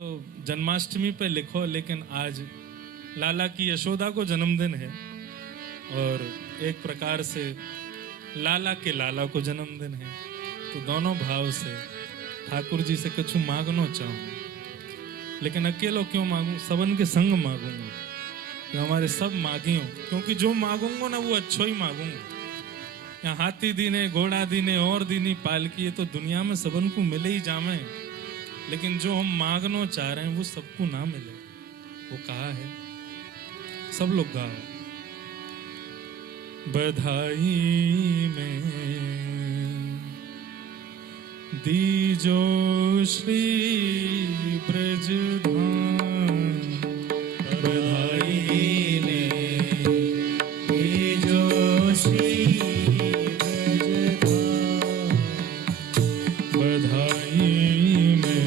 तो जन्माष्टमी पे लिखो, लेकिन आज लाला की यशोदा को जन्मदिन है और एक प्रकार से लाला के लाला को जन्मदिन है। तो दोनों भाव से ठाकुर जी से कुछ मांगना चाहूँ, लेकिन अकेलो क्यों मांगू, सबन के संग मांगूंगा कि हमारे सब मांगियों, क्योंकि जो मांगूंगा ना वो अच्छो ही मांगूंगा। यहाँ हाथी दीने, घोड़ा दीने और दीनी पालकी, ये तो दुनिया में सबन को मिले ही जामे, लेकिन जो हम मांगना चाह रहे हैं वो सबको ना मिले। वो कहा है, सब लोग गाओ। बधाई में दीजो श्री ब्रजधाम, बधाई में दीजो श्री ब्रजधाम, बधाई में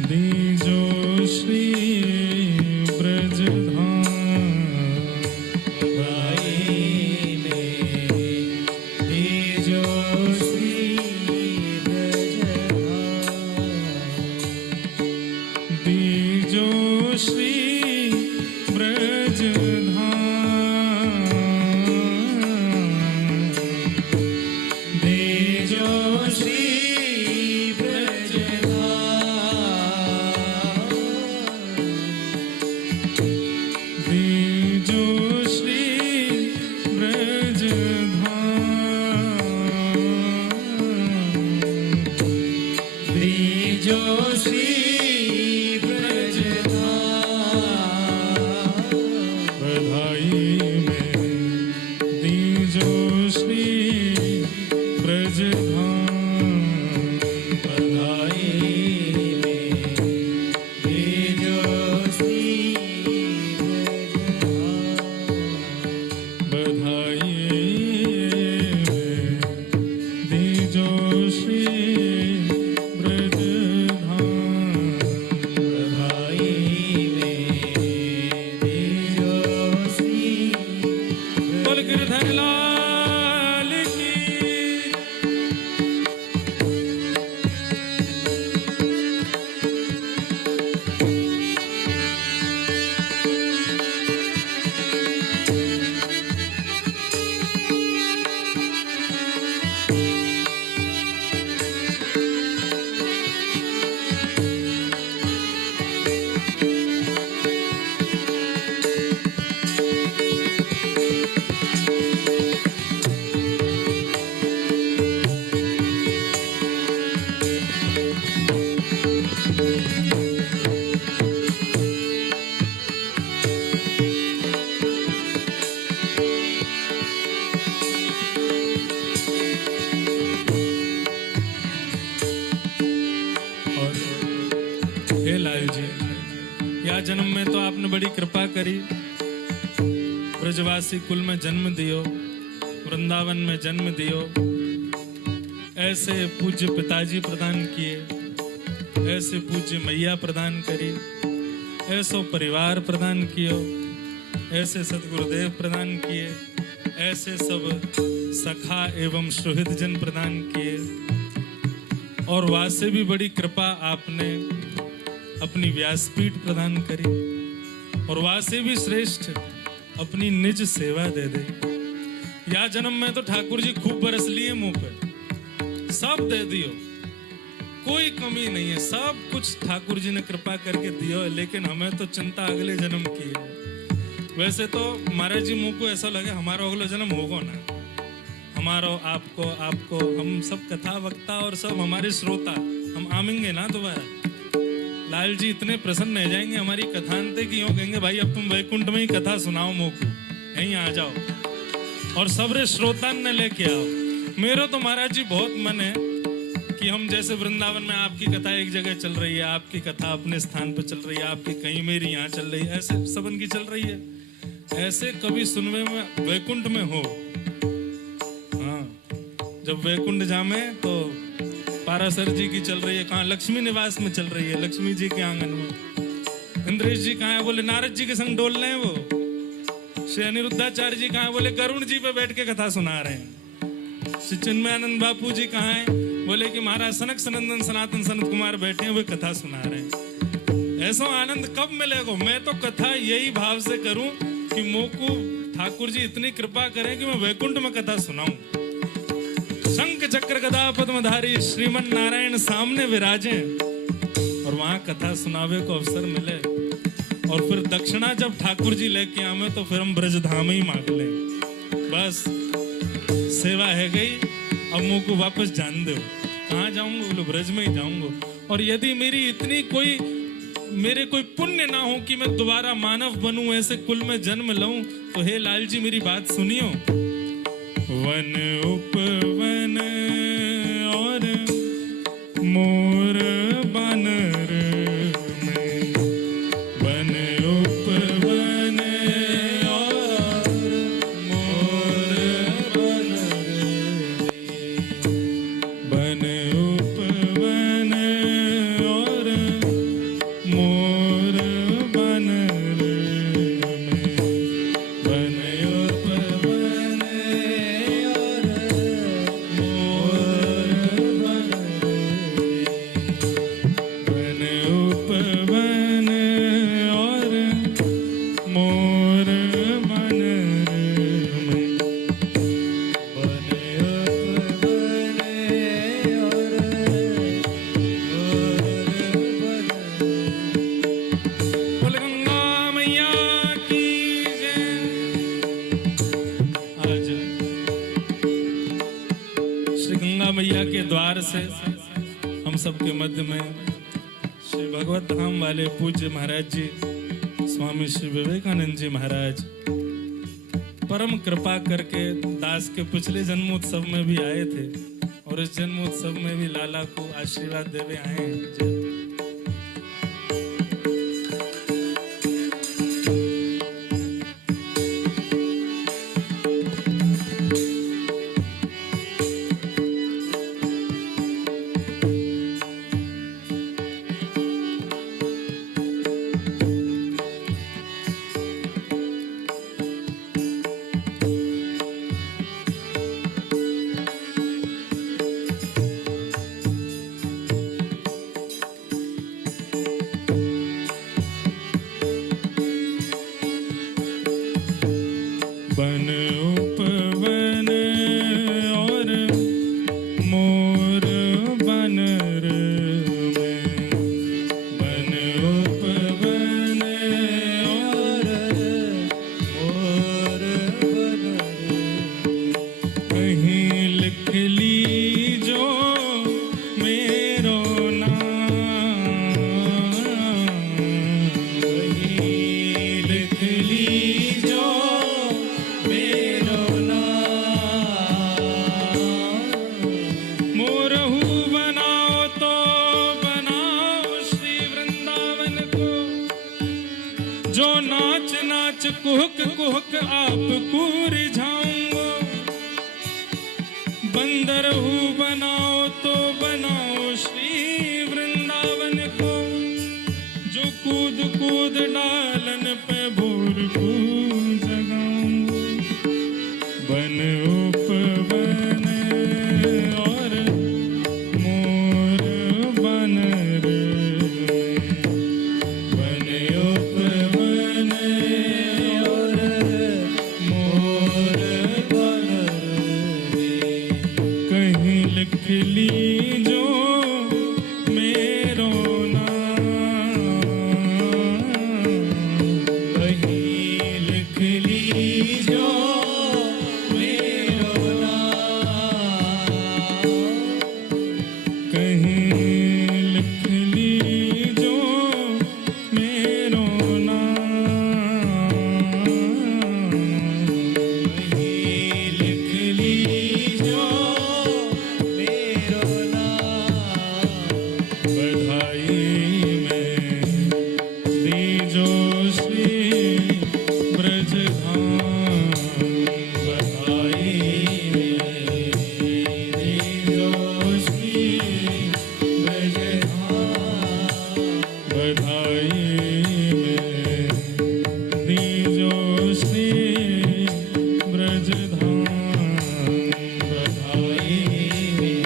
दीजो श्री ब्रजधाम, बधाई में दीजो श्री दीजो श्री ब्रजधाम, दीजो श्री ब्रजधाम, दीजो श्री ब्रजधाम, दीजो श्री जन्म में तो आपने बड़ी कृपा करी, ब्रजवासी कुल में जन्म दियो, वृंदावन में जन्म दियो, ऐसे पूज्य पिताजी प्रदान किए, ऐसे पूज्य मैया प्रदान करी, ऐसो परिवार प्रदान कियो, ऐसे सतगुरुदेव प्रदान किए, ऐसे सब सखा एवं सुहृद जन प्रदान किए, और वासे भी बड़ी कृपा आपने अपनी व्यासपीठ प्रदान करी, और वासे भी श्रेष्ठ अपनी निज सेवा दे दे। या जन्म में तो ठाकुर जी खूब बरस लिए मुंह पे, सब दे दियो, कोई कमी नहीं है, सब कुछ ठाकुर जी ने कृपा करके दियो, लेकिन हमें तो चिंता अगले जन्म की है। वैसे तो महाराज जी मुंह को ऐसा लगे हमारा अगला जन्म होगा ना, हमारा आपको हम सब कथा वक्ता और सब हमारे श्रोता हम आमेंगे ना दोबारा। लाल जी इतने प्रसन्न रह जाएंगे हमारी कथांते की, यूं कहेंगे भाई अब तुम वैकुंठ में ही कथा सुनाओ मोकू, यहीं आ जाओ और सबरे श्रोता ने लेके आओ। मेरा तो महाराज जी बहुत मन है कि हम जैसे वृंदावन में आपकी कथा एक जगह चल रही है, आपकी कथा अपने स्थान पर चल रही है, आपकी कहीं मेरी यहाँ चल रही है, ऐसे सबन की चल रही है, ऐसे कभी सुनवे में वैकुंठ में हो। हाँ, जब वैकुंठ जामे तो पारासर जी की चल रही है, कहाँ लक्ष्मी निवास में चल रही है, लक्ष्मी जी के आंगन में। इंद्रेश जी कहाँ है, बोले नारद जी के संग डोल रहे हैं वो। श्री अनिरुद्धाचार्य जी कहाँ है, बोले गरुण जी पे बैठ के कथा सुना रहे हैं। श्री चिन्मयानंद बापू जी कहाँ है, बोले कि महाराज सनक सनंदन सनातन सनत कुमार बैठे हैं, वे कथा सुना रहे हैं। ऐसा आनंद कब मिलेगा? मैं तो कथा यही भाव से करूं कि मोकू ठाकुर जी इतनी कृपा करें कि मैं वैकुंठ में कथा सुनाऊं। शंख चक्र गदा पद्मधारी श्रीमन नारायण सामने विराजे और वहां कथा सुनावे को अवसर मिले। और फिर दक्षिणा जब ठाकुर जी लेके आवे तो फिर हम ब्रज धाम ही मांग ले। बस सेवा है गई, अब मुंह को वापस जान दो। कहाँ जाऊंगा? बोलो ब्रज में ही जाऊंगा। और यदि मेरी इतनी मेरे कोई पुण्य ना हो कि मैं दोबारा मानव बनूं, ऐसे कुल में जन्म लऊं, तो हे लाल जी मेरी बात सुनियो। वन उपवन और मोर बानर में, वन उपवन और मोर बानर, वन उपवन और मोर बानर में, वन उपवन मैया के द्वार से हम सबके मध्य में श्री भगवत धाम वाले पूज्य महाराज जी स्वामी श्री विवेकानंद जी महाराज परम कृपा करके दास के पिछले जन्मोत्सव में भी आए थे और इस जन्मोत्सव में भी लाला को आशीर्वाद देवे आए हैं। वन उपवन और मोर बानर में, वन उपवन और मोर बानर, कहीं लिख लीजो मेरो नाम, कहीं लिख लीजो जो नाच नाच कुहक कुहक आपको रिझाऊंगा। बंदर हूँ बनाओ तो बनाओ श्री वृंदावन को, जो कूद कूद डालन पे भोर को जगाऊंगा। वन उपवन और मोर बानर, वन उपवन और मोर बानर, कहीं लिख लीजो मेरो नाम, कहीं लिख लीजो मेरो नाम, कहीं लिख लीजो मेरो नाम, कहीं लिख लीजो मेरो नाम। बधाई में दीजो श्री ब्रज धाम, बधाई में दीजो श्री ब्रज धाम, बधाई में दीजो श्री ब्रज धाम, बधाई में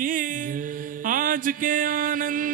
की। आज के आनंद